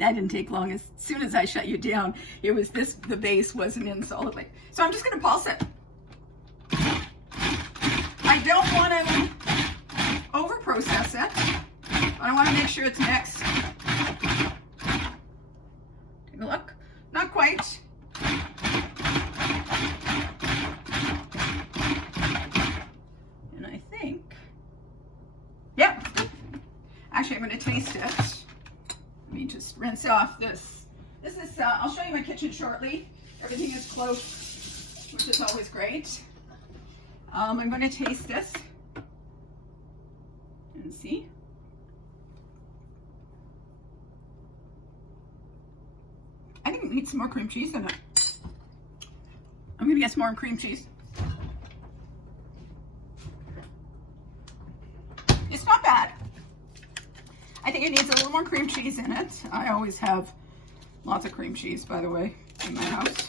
That didn't take long. As soon as I shut you down, it was this, the base wasn't in solidly. So I'm just gonna pulse it. I don't wanna over process it, but I wanna make sure it's mixed. Take a look, not quite. And I think, yeah, actually I'm gonna taste it. Let me just rinse off this. This is, I'll show you my kitchen shortly. Everything is close, which is always great. I'm going to taste this and see. I think it needs some more cream cheese in it. I'm going to get some more cream cheese. It's not bad. I think it needs a little more cream cheese in it. I always have lots of cream cheese, by the way, in my house.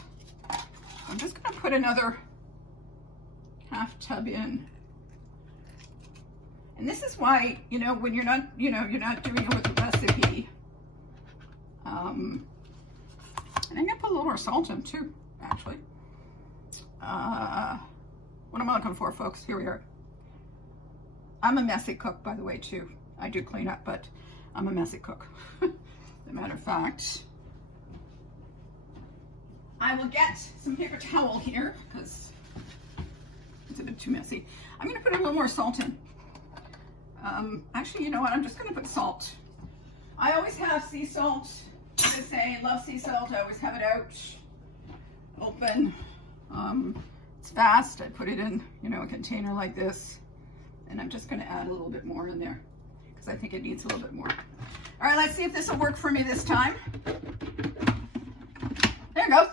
I'm just going to put another half tub in. And this is why, you know, when you're not, you know, you're not doing it with a recipe. And I'm going to put a little more salt in too, actually. What am I looking for, folks? Here we are. I'm a messy cook, by the way, too. I do clean up, but I'm a messy cook. As a matter of fact, I will get some paper towel here because it's a bit too messy. I'm going to put a little more salt in. Actually, you know what? I'm just going to put salt. I always have sea salt. Like I say, I love sea salt. I always have it out, open. It's fast. I put it in, you know, a container like this, and I'm just going to add a little bit more in there because I think it needs a little bit more. All right, let's see if this will work for me this time. There it goes.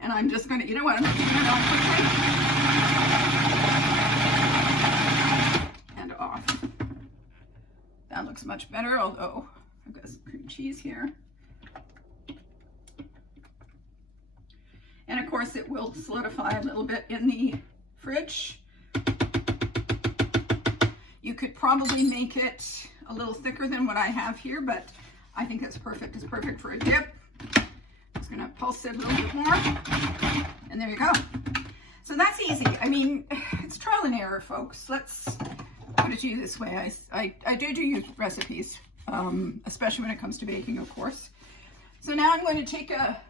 And I'm just going to, you know what? I'm going to turn it on quickly. And off. That looks much better, although I've got some cream cheese here. And of course it will solidify a little bit in the fridge. You could probably make it a little thicker than what I have here, but I think it's perfect. It's perfect for a dip. Just gonna pulse it a little bit more, and there you go. So that's easy. I mean, it's trial and error, folks. Let's put it to you this way. I do use recipes, especially when it comes to baking, of course. So now I'm going to take a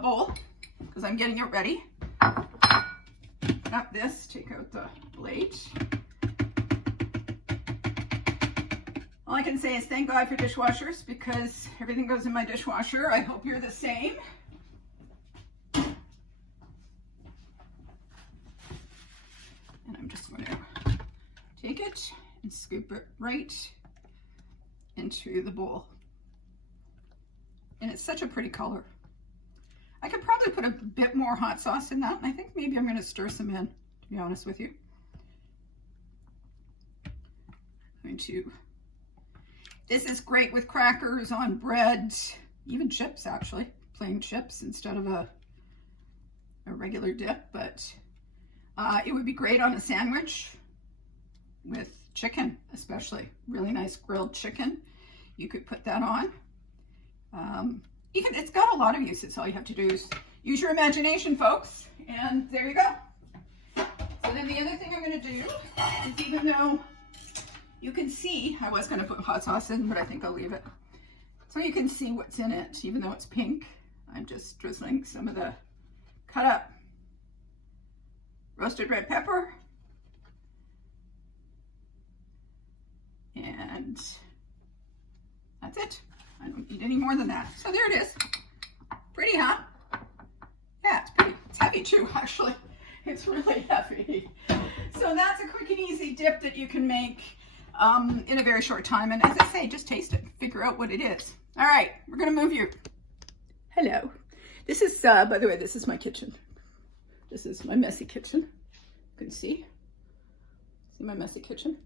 bowl, because I'm getting it ready. Open up this, take out the blade. All I can say is thank God for dishwashers, because everything goes in my dishwasher. I hope you're the same. And I'm just going to take it and scoop it right into the bowl. And it's such a pretty color. I could probably put a bit more hot sauce in that. And I think maybe I'm going to stir some in, to be honest with you. This is great with crackers, on bread, even chips, actually. Plain chips instead of a regular dip. But it would be great on a sandwich with chicken, especially. Really nice grilled chicken. You could put that on. It's got a lot of uses. All you have to do is use your imagination, folks. And there you go. So then the other thing I'm going to do is, even though you can see, I was going to put hot sauce in, but I think I'll leave it. So you can see what's in it, even though it's pink. I'm just drizzling some of the cut up roasted red pepper. And that's it. I don't need any more than that. So there it is. Pretty, huh? Yeah, it's pretty. It's heavy too, actually. It's really heavy. So that's a quick and easy dip that you can make in a very short time. And as I say, just taste it. Figure out what it is. All right, we're going to move you. Hello. This is, by the way, this is my kitchen. This is my messy kitchen. You can see. See my messy kitchen?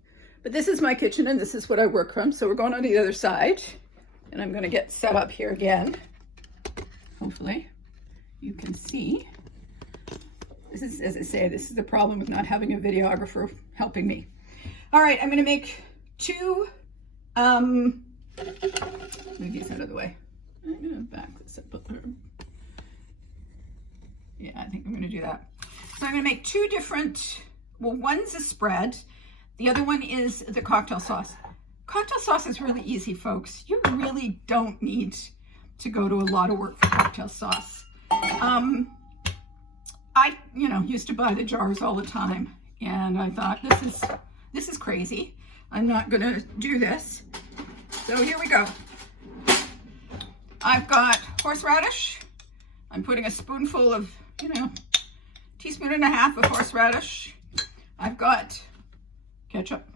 But this is my kitchen, and this is what I work from. So we're going on to the other side. And I'm going to get set up here again. Hopefully you can see. This is, as I say, this is the problem with not having a videographer helping me. All right, I'm going to make two, move these out of the way. I'm gonna make two different, well, one's a spread. The other one is the cocktail sauce. Cocktail sauce is really easy, folks. You really don't need to go to a lot of work for cocktail sauce. I, used to buy the jars all the time, and I thought, this is crazy. I'm not gonna do this. So here we go. I've got horseradish. I'm putting a spoonful of, teaspoon and a half of horseradish. I've got ketchup,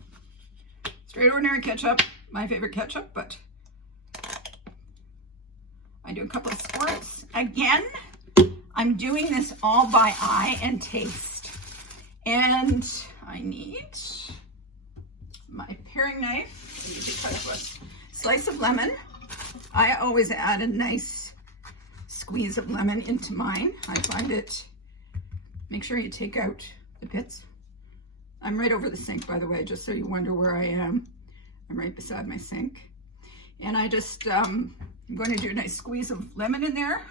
straight ordinary ketchup, my favorite ketchup, but I do a couple of squirts. Again, I'm doing this all by eye and taste. And I need my paring knife. I need to cut up a slice of lemon. I always add a nice squeeze of lemon into mine. I find it, make sure you take out the pits. I'm right over the sink, by the way, just so you wonder where I am. I'm right beside my sink. And I just, I'm going to do a nice squeeze of lemon in there.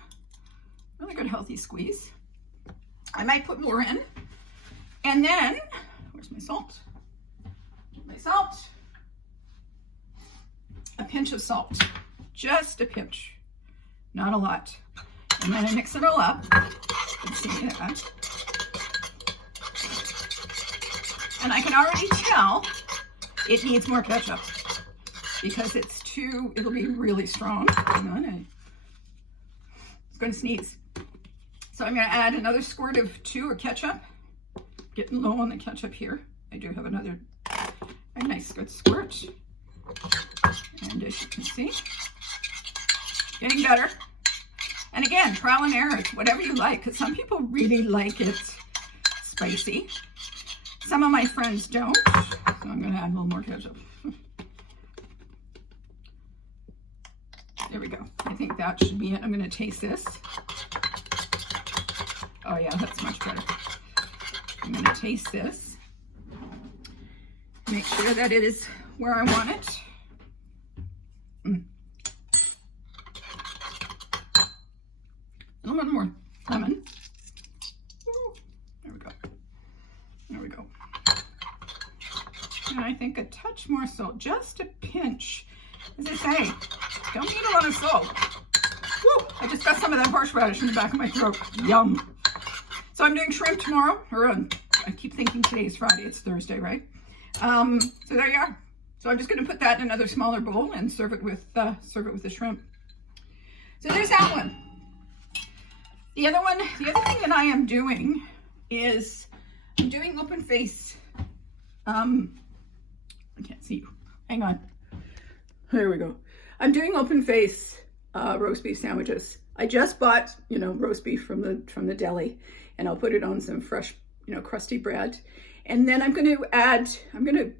Really good healthy squeeze. I might put more in. And then, where's my salt? My salt. A pinch of salt. Just a pinch. Not a lot. And then I mix it all up. You can see that. And I can already tell it needs more ketchup because it'll be really strong. Hang on, I'm going to sneeze. So I'm going to add another squirt of 2 of ketchup. Getting low on the ketchup here. I do have a nice good squirt. And as you can see, getting better. And again, trial and error, whatever you like, because some people really like it spicy. Some of my friends don't, so I'm going to add a little more ketchup. There we go. I think that should be it. I'm going to taste this. Oh yeah, that's much better. I'm going to taste this. Make sure that it is where I want it. A little bit more lemon. Ooh, there we go. There we go. And I think a touch more salt, just a pinch. As I say, don't need a lot of salt. Woo, I just got some of that horseradish in the back of my throat. Yum. So I'm doing shrimp tomorrow, I keep thinking today's Friday, it's Thursday, right? So there you are. So I'm just going to put that in another smaller bowl and serve it with the shrimp. So there's that one. The other thing that I am doing is I'm doing open face. I can't see you. Hang on. There we go. I'm doing open face roast beef sandwiches. I just bought, roast beef from the deli, and I'll put it on some fresh, crusty bread. And then I'm going to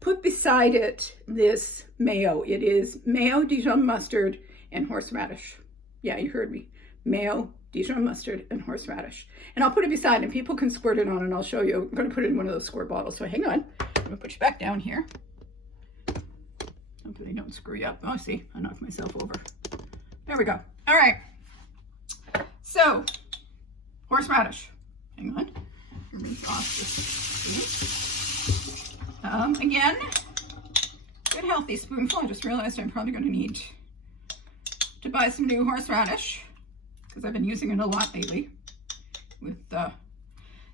put beside it this mayo. It is mayo, Dijon mustard, and horseradish. Yeah, you heard me. Mayo, Dijon mustard, and horseradish. And I'll put it beside, and people can squirt it on, and I'll show you. I'm going to put it in one of those squirt bottles. So hang on. I'm going to put you back down here. Hopefully I don't screw you up. Oh, see, I knocked myself over. There we go. All right. So, horseradish. Hang on. Rinse off this. Again, good healthy spoonful. I just realized I'm probably going to need to buy some new horseradish because I've been using it a lot lately.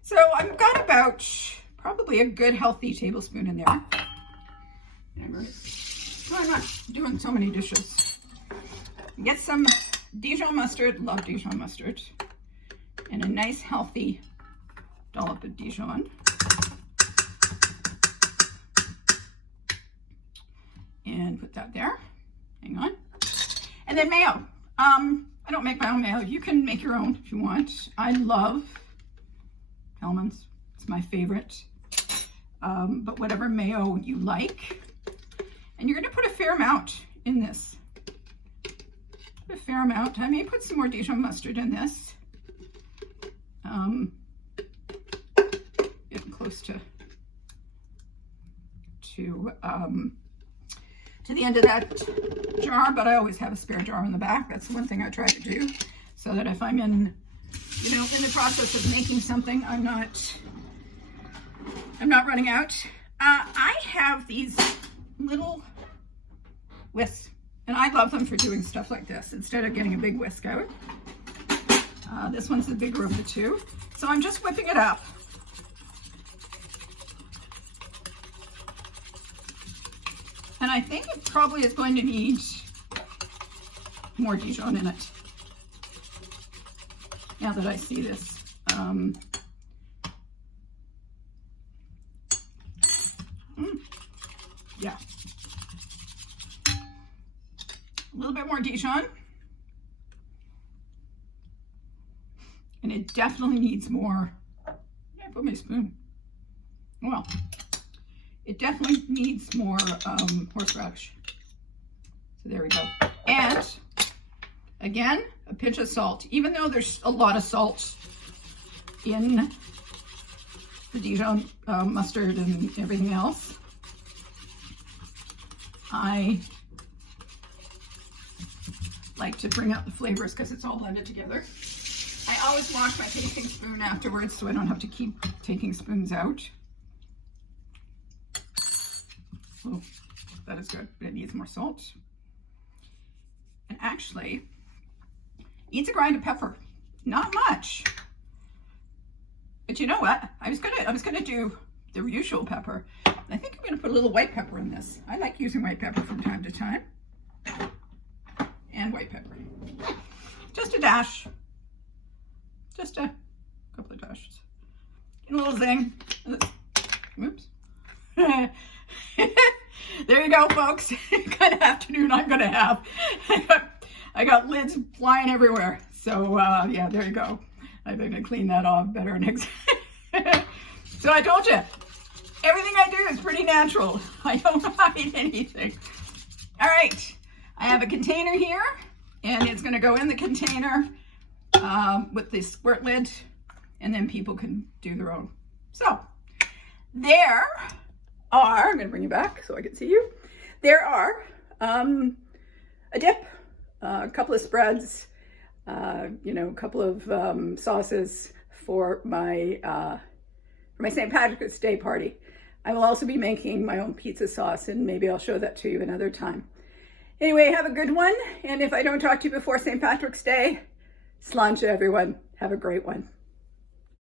So I've got about probably a good healthy tablespoon in there. So I'm not doing so many dishes. Get some Dijon mustard, love Dijon mustard, and a nice healthy dollop of Dijon. And put that there. Hang on. And then mayo. I don't make my own mayo. You can make your own if you want. I love Hellmann's. It's my favorite. But whatever mayo you like. And you're going to put a fair amount in this. Put a fair amount. I may put some more Dijon mustard in this. Getting close to the end of that jar, but I always have a spare jar in the back. That's the one thing I try to do, so that if I'm in you know, in the process of making something, I'm not running out. I have these little whisks, and I love them for doing stuff like this instead of getting a big whisk out. This one's the bigger of the two. So I'm just whipping it up. And I think it probably is going to need more Dijon in it. Now that I see this. Yeah. A little bit more Dijon. And it definitely needs more. Yeah, I put my spoon. Well, it definitely needs more horseradish. So there we go. And again, a pinch of salt. Even though there's a lot of salt in the Dijon mustard and everything else, I like to bring out the flavors because it's all blended together. I always wash my tasting spoon afterwards so I don't have to keep taking spoons out. Oh, that is good, but it needs more salt. And actually, needs a grind of pepper. Not much. But you know what? I was gonna do the usual pepper. I think I'm gonna put a little white pepper in this. I like using white pepper from time to time. And white pepper. Just a dash. Just a couple of dashes. And a little zing. Oops. There you go, folks. What kind of afternoon I'm gonna have. I got lids flying everywhere. So yeah, there you go. I'm gonna clean that off better next. So I told you, everything I do is pretty natural. I don't hide anything. All right, I have a container here, and it's gonna go in the container with the squirt lid, and then people can do their own. So there are, I'm gonna bring you back so I can see you. There are a dip, a couple of spreads, you know, a couple of sauces for my St. Patrick's Day party. I will also be making my own pizza sauce, and maybe I'll show that to you another time. Anyway, have a good one, and if I don't talk to you before St. Patrick's Day, sláinte everyone. Have a great one.